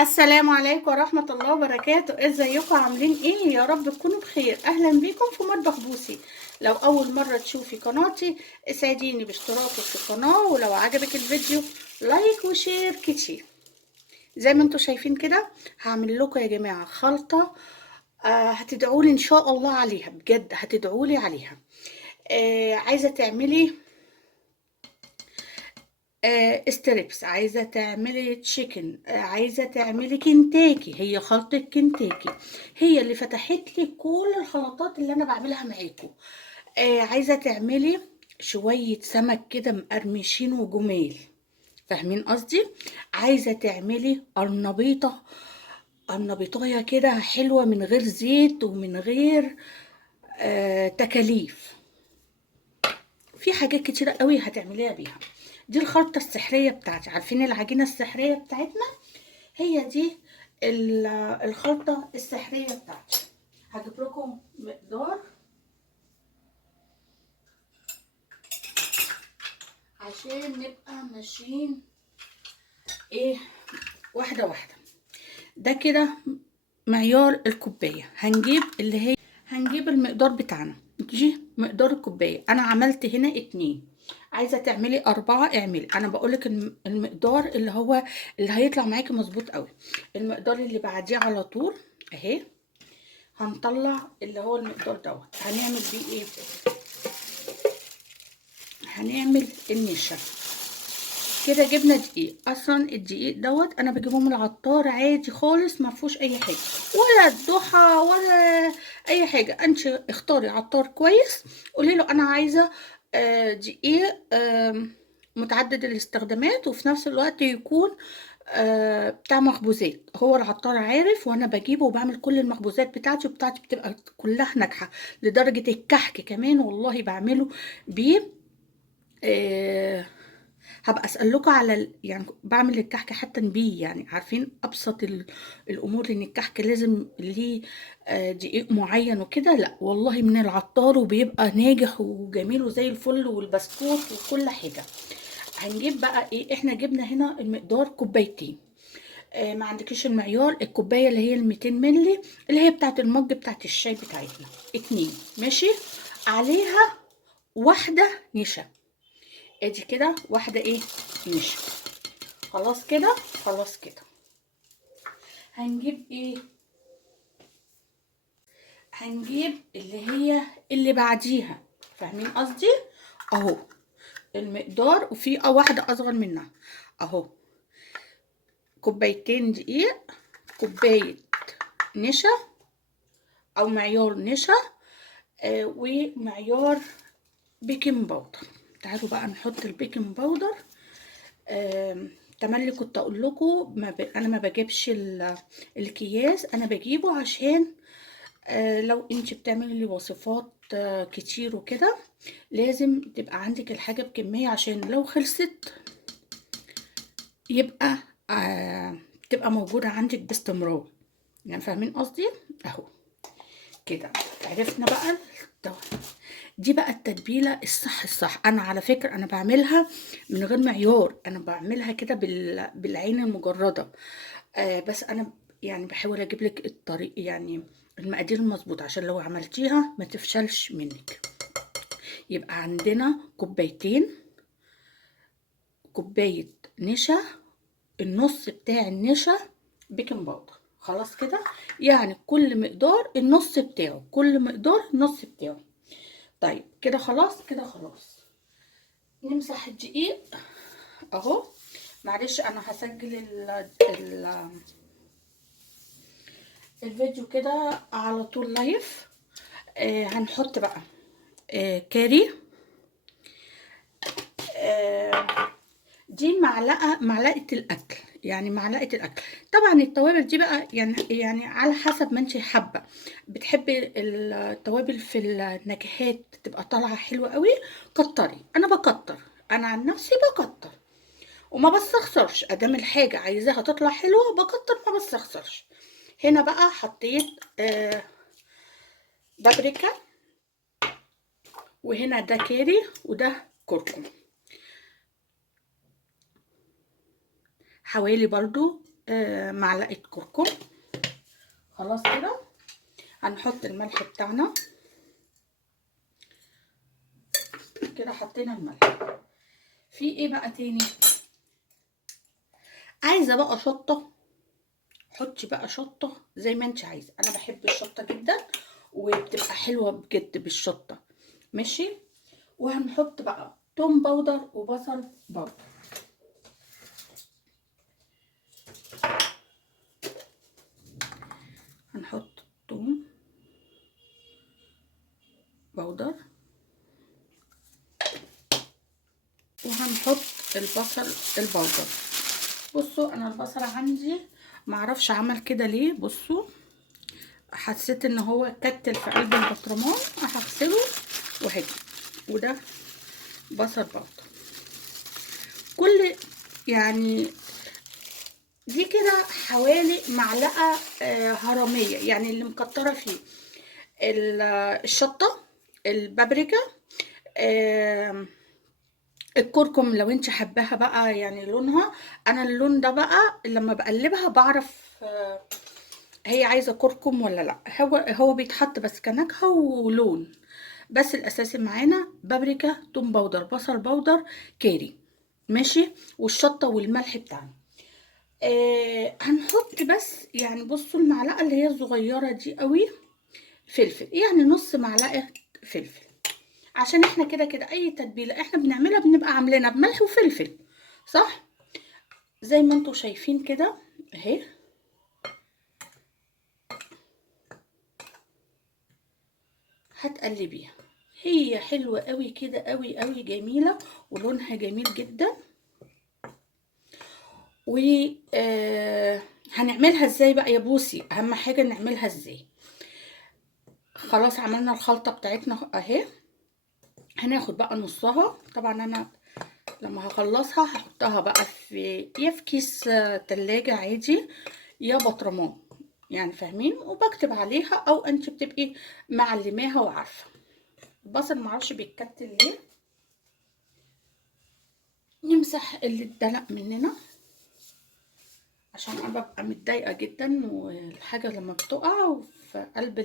السلام عليكم ورحمة الله وبركاته. ازيكم عاملين ايه؟ يا رب تكونوا بخير. اهلا بيكم في مطبخ بوسي. لو اول مرة تشوفي قناتي اسعديني باشتراكك في القناة، ولو عجبك الفيديو لايك وشير كتير. زي ما انتم شايفين كده هعمل لكم يا جماعة خلطة. هتدعولي ان شاء الله عليها، بجد هتدعولي عليها. عايزة تعملي ستريبس، عايزة تعملي تشيكن، عايزة تعملي كنتاكي. هي خلطة كنتاكي هي اللي فتحت لي كل الخلطات اللي انا بعملها معاكم. عايزة تعملي شوية سمك كده مقرمشين وجمال، فاهمين قصدي؟ عايزة تعملي قرنبيطة، قرنبيطاية كده حلوة من غير زيت ومن غير تكاليف. في حاجات كتيرة قوي هتعمليها بيها. دي الخلطة السحرية بتاعتي. عارفين العجينة السحرية بتاعتنا؟ هي دي الخلطة السحرية بتاعتي. هجيب لكم مقدار عشان نبقى ماشيين ايه واحدة واحدة. ده كده معيار الكوباية. هنجيب المقدار بتاعنا. دي مقدار الكوباية. انا عملت هنا 2. عايزة تعملي 4 اعملي. انا بقولك المقدار اللي هيطلع معاكي مظبوط قوي. المقدار اللي بعديه على طول اهي هنطلع اللي هو المقدار دوت. هنعمل بيه ايه؟ هنعمل النشا. كده جبنا دقيق. اصلا الدقيق دوت انا بجيبه من العطار عادي خالص، ما فيهوش اي حاجه ولا الضحى ولا اي حاجه. انت اختاري عطار كويس، قولي له انا عايزه دقيق متعدد الاستخدامات، وفي نفس الوقت يكون بتاع مخبوزات. هو العطار عارف، وانا بجيبه وبعمل كل المخبوزات بتاعتي بتبقى كلها ناجحه لدرجه الكحك كمان والله بعمله بيه. آه هبقى اسالكوا على يعني بعمل الكحك حتى بيه. يعني عارفين ابسط الامور ان الكحك لازم ليه دقيق معين وكده. لا والله من العطار وبيبقى ناجح وجميل وزي الفل، والبسكوت وكل حاجه. هنجيب بقى ايه؟ احنا جبنا هنا المقدار كوبايتين. ما عندكيش المعيار، الكوبايه اللي هي ال 200 مللي اللي هي بتاعت المج بتاعت الشاي بتاعتنا 2 ماشي. عليها واحده نشا. ادي كده واحده ايه؟ نشا. خلاص كده، خلاص كده. هنجيب ايه؟ هنجيب اللي هي اللي بعديها، فاهمين قصدي؟ اهو المقدار، وفي واحده اصغر منها اهو. كوبايتين دقيق، كوبايه نشا او معيار نشا، ومعيار بيكنج باودر. تعالوا بقى نحط البيكنج باودر. تملي كنت اقول لكم انا ما بجيبش الكياس، انا بجيبه عشان لو انت بتعملي لي وصفات كتير وكده لازم تبقى عندك الحاجة بكمية، عشان لو خلصت يبقى تبقى موجودة عندك باستمرار. يعني فاهمين قصدي؟ اهو كده عرفنا بقى. دي بقى التتبيلة الصح. انا على فكرة انا بعملها من غير معيار، انا بعملها كده بالعين المجردة. بس انا يعني بحاول اجيب لك الطريق، يعني المقادير المظبوطة، عشان لو عملتيها ما تفشلش منك. يبقى عندنا كوبايتين، كوباية نشا، النص بتاع النشا بيكنج باودر. خلاص كده، يعني كل مقدار النص بتاعه، كل مقدار النص بتاعه. طيب كده خلاص، كده خلاص. نمسح الدقيق اهو. معلش انا هسجل الفيديو كده على طول لايف. هنحط بقى كاري. دي معلقة الأكل، يعني معلقة الأكل. طبعا التوابل دي بقى يعني على حسب ما انت حابة. بتحبي التوابل في النكهات تبقى طالعة حلوة قوي، كتري. أنا بكتر، أنا عن نفسي بكتر وما بستخسرش. ادام الحاجة عايزاها تطلع حلوة بكتر ما بستخسرش. هنا بقى حطيت بابريكا، وهنا ده كاري وده كركم. حوالي برضو معلقه كركم. خلاص كده هنحط الملح بتاعنا كده، حطينا الملح. في ايه بقى تاني؟ عايزه بقى شطه، حطي بقى شطه زي ما انت عايزه. انا بحب الشطه جدا وبتبقى حلوه بجد بالشطه. ماشي. وهنحط بقى توم باودر وبصل باودر. هنحط توم باودر وهنحط البصل البودر. بصوا انا البصل عندي معرفش عمل كده ليه، بصوا حسيت ان هو كتل في قلب البطرمان، هغسله وهجي. وده بصل بودر كل يعني دي كده حوالي معلقه هرميه، يعني اللي مكتره فيه الشطه، البابريكا، الكركم لو انت حباها بقى يعني لونها. انا اللون ده بقى لما بقلبها بعرف هي عايزه كركم ولا لا. هو بيتحط بس كنكهه ولون، بس الاساسي معانا بابريكا، توم باودر، بصل باودر، كاري. ماشي. والشطه والملح بتاعنا. هنحط بس يعني بصوا المعلقه اللي هي الصغيره دي قوي فلفل، يعني نص معلقه فلفل، عشان احنا كده كده اي تتبيله احنا بنعملها بنبقى عاملينها بملح وفلفل، صح؟ زي ما انتوا شايفين كده اهي. هتقلبيها، هي حلوه قوي كده، قوي قوي جميله ولونها جميل جدا. و هنعملها ازاي بقى يا بوسي؟ اهم حاجه نعملها ازاي. خلاص عملنا الخلطه بتاعتنا اهي. هناخد بقى نصها، طبعا انا لما هخلصها هحطها بقى يا في كيس تلاجة عادي يا بطرمان، يعني فاهمين، وبكتب عليها او انت بتبقي معلماها وعارفه. البصل معرفش بيتكتل ليه. نمسح اللي اتدلق مننا عشان انا ببقى متضايقه جدا والحاجه لما بتقع في قلب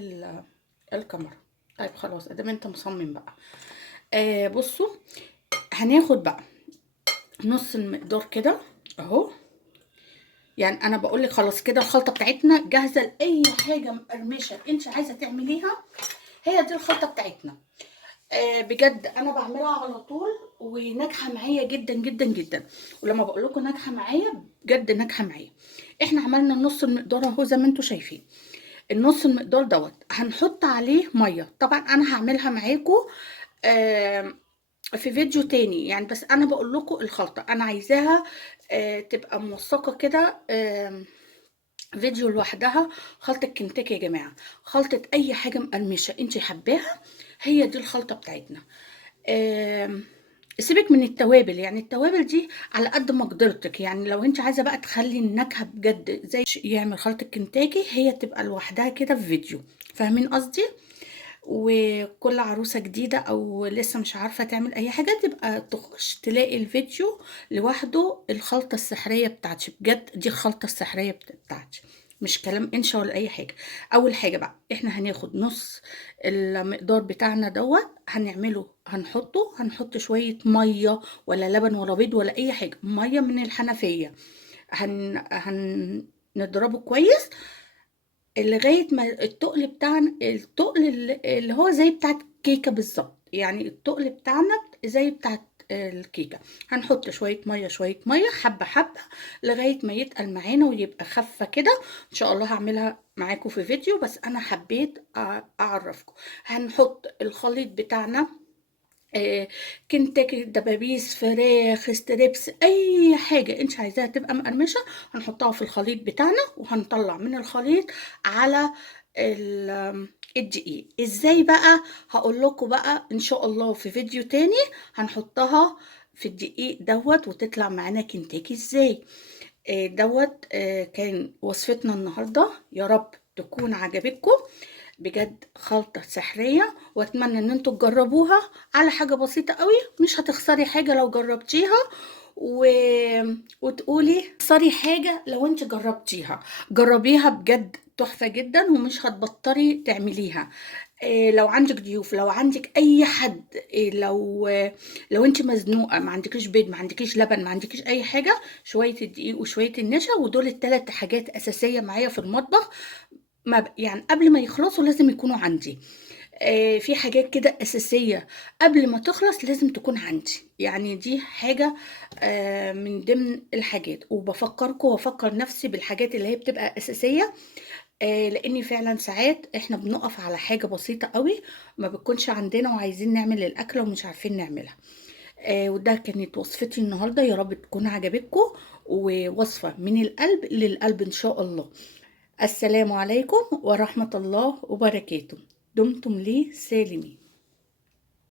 الكاميرا. طيب خلاص ادام انت مصمم بقى. بصوا هناخد بقى نص المقدار كده اهو. يعني انا بقول لك خلاص كده الخلطه بتاعتنا جاهزه لاي حاجه مقرمشه انت عايزه تعمليها. هي دي الخلطه بتاعتنا. بجد انا بعملها على طول وناجحه معايا جدا جدا جدا. ولما بقول لكم ناجحه معايا بجد ناجحه معايا. احنا عملنا النص المقدار اهو زي ما انتم شايفين. النص المقدار دوت هنحط عليه ميه. طبعا انا هعملها معاكم في فيديو تاني يعني، بس انا بقول لكم الخلطه انا عايزاها تبقى موثقه كده. فيديو لوحدها. خلطة كنتاكي يا جماعة، خلطة اي حاجة مقرمشة انت حباها، هي دي الخلطة بتاعتنا. سيبك من التوابل، يعني التوابل دي على قد مقدرتك. يعني لو انت عايزة بقى تخلي النكهة بجد زي يعمل خلطة كنتاكي، هي تبقى لوحدها كده في فيديو. فاهمين قصدي؟ وكل عروسة جديدة او لسه مش عارفة تعمل اي حاجة تبقى تخش تلاقي الفيديو لوحده. الخلطة السحرية بتاعتي بجد، دي الخلطة السحرية بتاعتي، مش كلام انشا ولا اي حاجة. اول حاجة بقى احنا هناخد نص المقدار بتاعنا دوت، هنعمله هنحط شوية مية ولا لبن ولا بيض ولا اي حاجة، مية من الحنفية. نضربه كويس لغايه ما التقل بتاعنا، التقل اللي هو زي بتاع الكيكه بالظبط، يعني التقل بتاعنا زي بتاع الكيكه. هنحط شويه ميه شويه ميه حبه حبه لغايه ما يتقل معانا ويبقى خفه كده. ان شاء الله هعملها معاكم في فيديو، بس انا حبيت اعرفكم. هنحط الخليط بتاعنا كنتاكي، دبابيس، فراخ، ستريبس، اي حاجه انت عايزاها تبقى مقرمشه هنحطها في الخليط بتاعنا. وهنطلع من الخليط على الدقيق. ازاي بقى؟ هقول لكم بقى ان شاء الله في فيديو تاني هنحطها في الدقيق دوت وتطلع معانا كنتاكي ازاي. دوت كان وصفتنا النهارده، يا رب تكون عجبتكم. بجد خلطة سحرية، واتمنى ان انتوا تجربوها على حاجة بسيطة قوي، مش هتخسري حاجة لو جربتيها. و... وتقولي صاري حاجة لو انت جربتيها، جربيها بجد تحفة جدا ومش هتبطلي تعمليها. لو عندك ضيوف، لو عندك اي حد، لو انت مزنوقة ما عندكيش بيض، ما عندكيش لبن، ما عندكيش اي حاجة، شوية الدقيق وشوية النشا، ودول الثلاث حاجات اساسية معايا في المطبخ. ما يعني قبل ما يخلصوا لازم يكونوا عندي. في حاجات كده أساسية قبل ما تخلص لازم تكون عندي، يعني دي حاجة من ضمن الحاجات. وبفكركم وافكر نفسي بالحاجات اللي هي بتبقى أساسية، لأني فعلا ساعات احنا بنقف على حاجة بسيطة قوي ما بتكونش عندنا وعايزين نعمل الأكلة ومش عارفين نعملها. وده كانت وصفتي النهاردة، يا رب تكون عجبتكم، ووصفة من القلب للقلب إن شاء الله. السلام عليكم ورحمة الله وبركاته. دمتم لي سالمين.